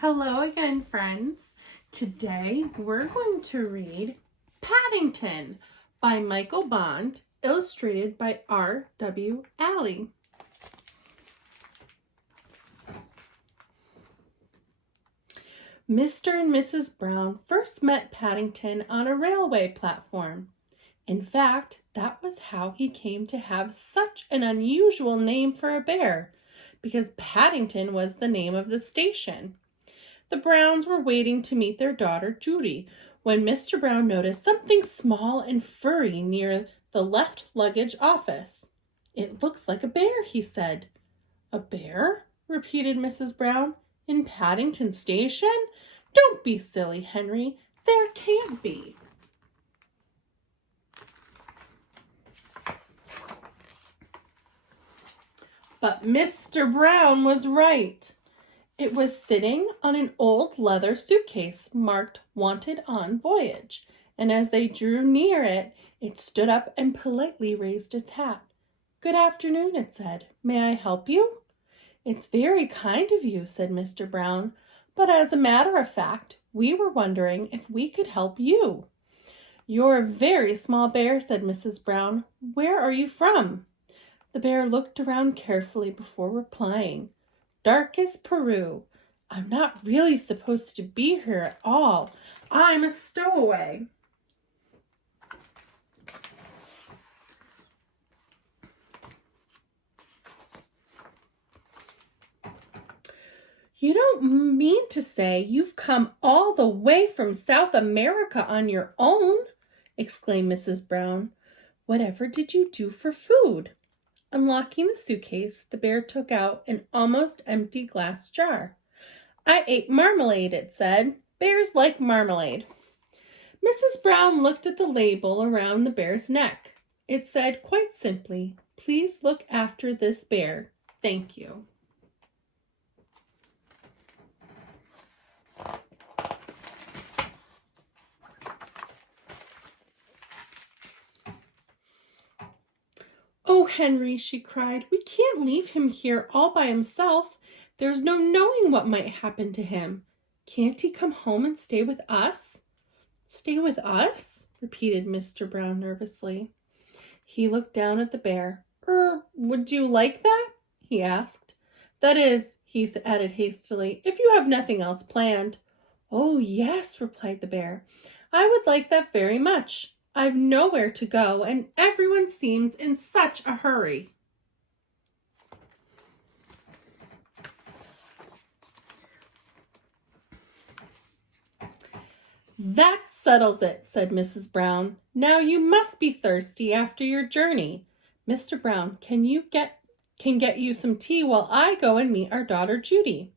Hello again, friends. Today we're going to read Paddington by Michael Bond, illustrated by R.W. Alley. Mr. and Mrs. Brown first met Paddington on a railway platform. In fact, that was how he came to have such an unusual name for a bear, because Paddington was the name of the station. The Browns were waiting to meet their daughter, Judy, when Mr. Brown noticed something small and furry near the left luggage office. "It looks like a bear," he said. "A bear?" repeated Mrs. Brown. "In Paddington Station? Don't be silly, Henry. There can't be." But Mr. Brown was right. It was sitting on an old leather suitcase marked "Wanted on Voyage," and as they drew near it, it stood up and politely raised its hat. "Good afternoon," it said. "May I help you?" "It's very kind of you," said Mr. Brown, "but as a matter of fact, we were wondering if we could help you." "You're a very small bear," said Mrs. Brown. "Where are you from?" The bear looked around carefully before replying. "Dark as Peru. I'm not really supposed to be here at all. I'm a stowaway." "You don't mean to say you've come all the way from South America on your own?" exclaimed Mrs. Brown. "Whatever did you do for food?" Unlocking the suitcase, the bear took out an almost empty glass jar. "I ate marmalade," it said. "Bears like marmalade." Mrs. Brown looked at the label around the bear's neck. It said quite simply, "Please look after this bear. Thank you." "Oh, Henry," she cried, "we can't leave him here all by himself. There's no knowing what might happen to him. Can't he come home and stay with us?" "Stay with us?" repeated Mr. Brown nervously. He looked down at the bear. Would you like that?" he asked. "That is," he added hastily, "if you have nothing else planned." "Oh, yes," replied the bear. "I would like that very much. I've nowhere to go, and everyone seems in such a hurry." "That settles it," said Mrs. Brown. "Now you must be thirsty after your journey. Mr. Brown, can get you some tea while I go and meet our daughter Judy."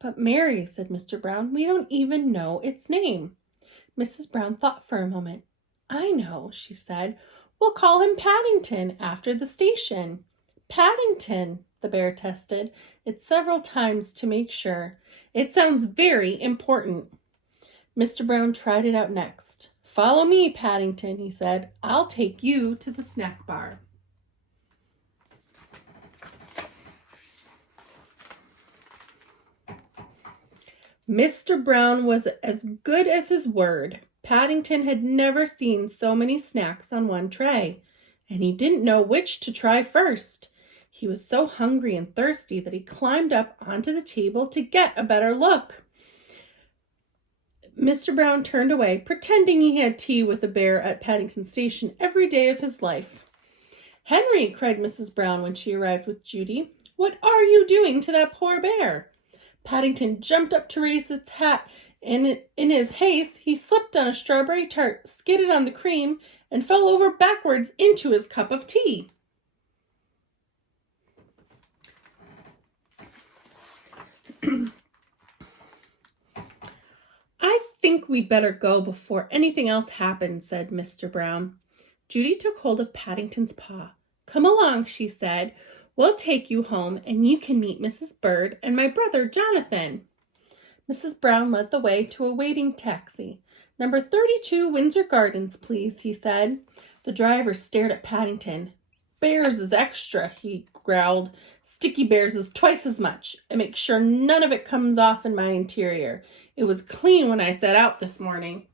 "But Mary," said Mr. Brown, "we don't even know its name." Mrs. Brown thought for a moment. "I know," she said. "We'll call him Paddington, after the station." "Paddington," the bear tested it several times to make sure. "It sounds very important." Mr. Brown tried it out next. "Follow me, Paddington," he said. "I'll take you to the snack bar." Mr. Brown was as good as his word. Paddington had never seen so many snacks on one tray, and he didn't know which to try first. He was so hungry and thirsty that he climbed up onto the table to get a better look. Mr. Brown turned away, pretending he had tea with a bear at Paddington Station every day of his life. "Henry," cried Mrs. Brown when she arrived with Judy, "what are you doing to that poor bear?" Paddington jumped up to raise its hat, and in his haste, he slipped on a strawberry tart, skidded on the cream, and fell over backwards into his cup of tea. "I think we'd better go before anything else happens," said Mr. Brown. Judy took hold of Paddington's paw. "Come along," she said. "We'll take you home, and you can meet Mrs. Bird and my brother Jonathan." Mrs. Brown led the way to a waiting taxi. "Number 32 Windsor Gardens, please," he said. The driver stared at Paddington. "Bears is extra," he growled, Sticky Bear's is twice as much, and make sure none of it comes off in my interior. It was clean when I set out this morning.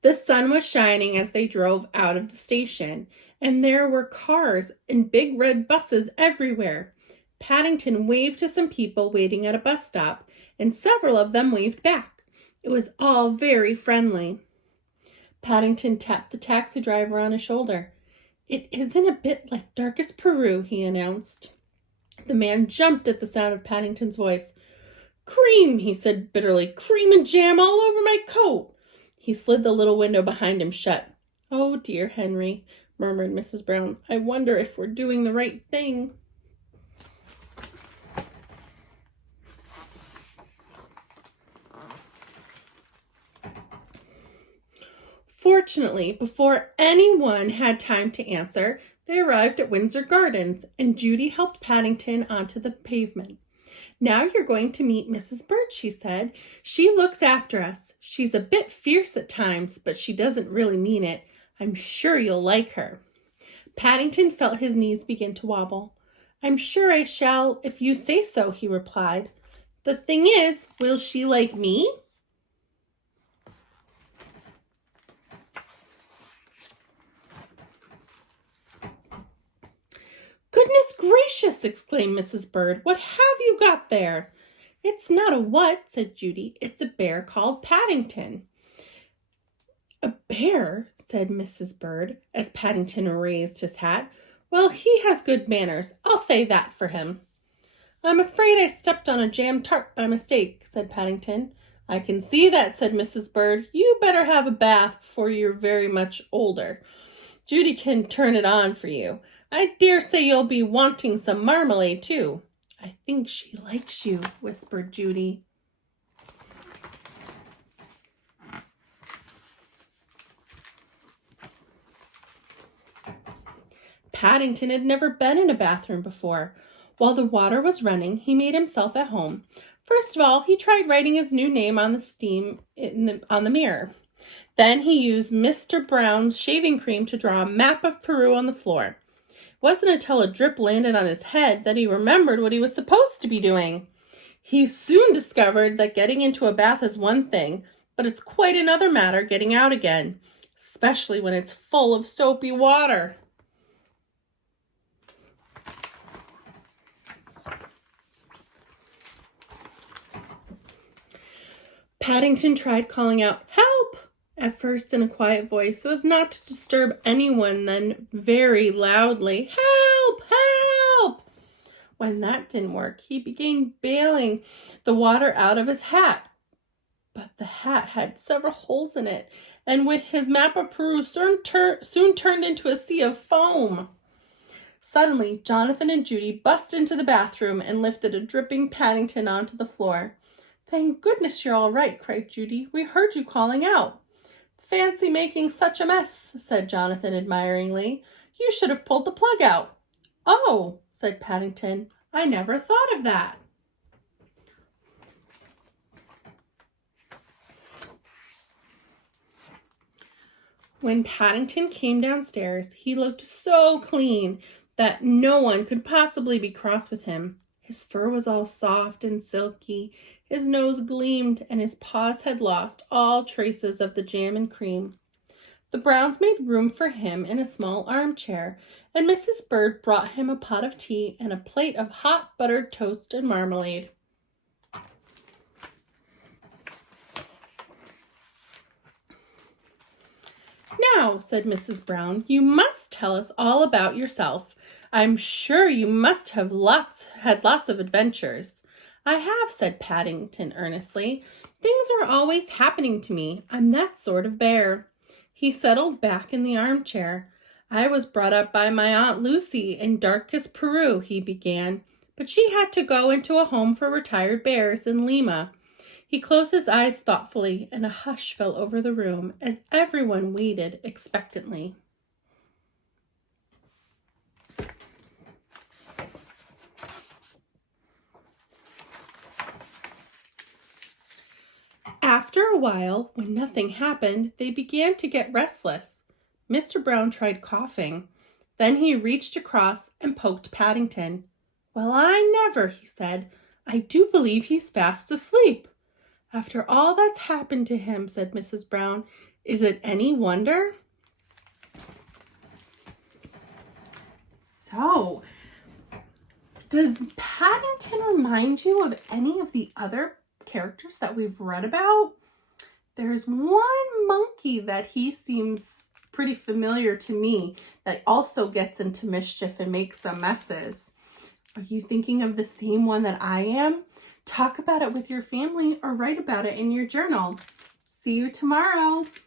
The sun was shining as they drove out of the station, and there were cars and big red buses everywhere. Paddington waved to some people waiting at a bus stop, and several of them waved back. It was all very friendly. Paddington tapped the taxi driver on his shoulder. "It isn't a bit like darkest Peru," he announced. The man jumped at the sound of Paddington's voice. "Cream," he said bitterly. "Cream and jam all over my coat." He slid the little window behind him shut. "Oh, dear Henry," murmured Mrs. Brown. "I wonder if we're doing the right thing." Fortunately, before anyone had time to answer, they arrived at Windsor Gardens, and Judy helped Paddington onto the pavement. "Now you're going to meet Mrs. Bird," she said. "She looks after us. She's a bit fierce at times, but she doesn't really mean it. I'm sure you'll like her." Paddington felt his knees begin to wobble. "I'm sure I shall if you say so," he replied. "The thing is, will she like me?" "Goodness gracious!" exclaimed Mrs. Bird. "What have you got there?" "It's not a what," said Judy. "It's a bear called Paddington." "A bear?" said Mrs. Bird, as Paddington raised his hat. "Well, he has good manners. I'll say that for him." "I'm afraid I stepped on a jam tart by mistake," said Paddington. "I can see that," said Mrs. Bird. "You better have a bath before you're very much older. Judy can turn it on for you. I dare say you'll be wanting some marmalade, too." "I think she likes you," whispered Judy. Paddington had never been in a bathroom before. While the water was running, he made himself at home. First of all, he tried writing his new name on the mirror. Then he used Mr. Brown's shaving cream to draw a map of Peru on the floor. It wasn't until a drip landed on his head that he remembered what he was supposed to be doing. He soon discovered that getting into a bath is one thing, but it's quite another matter getting out again, especially when it's full of soapy water. Paddington tried calling out, "Help!" at first in a quiet voice so as not to disturb anyone, then very loudly, "Help! Help!" When that didn't work, he began bailing the water out of his hat. But the hat had several holes in it, and with his map of Peru soon turned into a sea of foam. Suddenly, Jonathan and Judy bust into the bathroom and lifted a dripping Paddington onto the floor. "Thank goodness you're all right," cried Judy. "We heard you calling out." "Fancy making such a mess," said Jonathan admiringly. "You should have pulled the plug out." "Oh," said Paddington, "I never thought of that." When Paddington came downstairs, he looked so clean that no one could possibly be cross with him. His fur was all soft and silky, his nose gleamed, and his paws had lost all traces of the jam and cream. The Browns made room for him in a small armchair, and Mrs. Bird brought him a pot of tea and a plate of hot buttered toast and marmalade. "Now," said Mrs. Brown, "you must tell us all about yourself. I'm sure you must have had lots of adventures." "I have," said Paddington earnestly. "Things are always happening to me. I'm that sort of bear." He settled back in the armchair. "I was brought up by my Aunt Lucy in darkest Peru," he began, "but she had to go into a home for retired bears in Lima." He closed his eyes thoughtfully, and a hush fell over the room as everyone waited expectantly. After a while, when nothing happened, they began to get restless. Mr. Brown tried coughing. Then he reached across and poked Paddington. "Well, I never," he said. "I do believe he's fast asleep." "After all that's happened to him," said Mrs. Brown, "is it any wonder?" So, does Paddington remind you of any of the other characters that we've read about? There's one monkey that he seems pretty familiar to me that also gets into mischief and makes some messes. Are you thinking of the same one that I am? Talk about it with your family or write about it in your journal. See you tomorrow.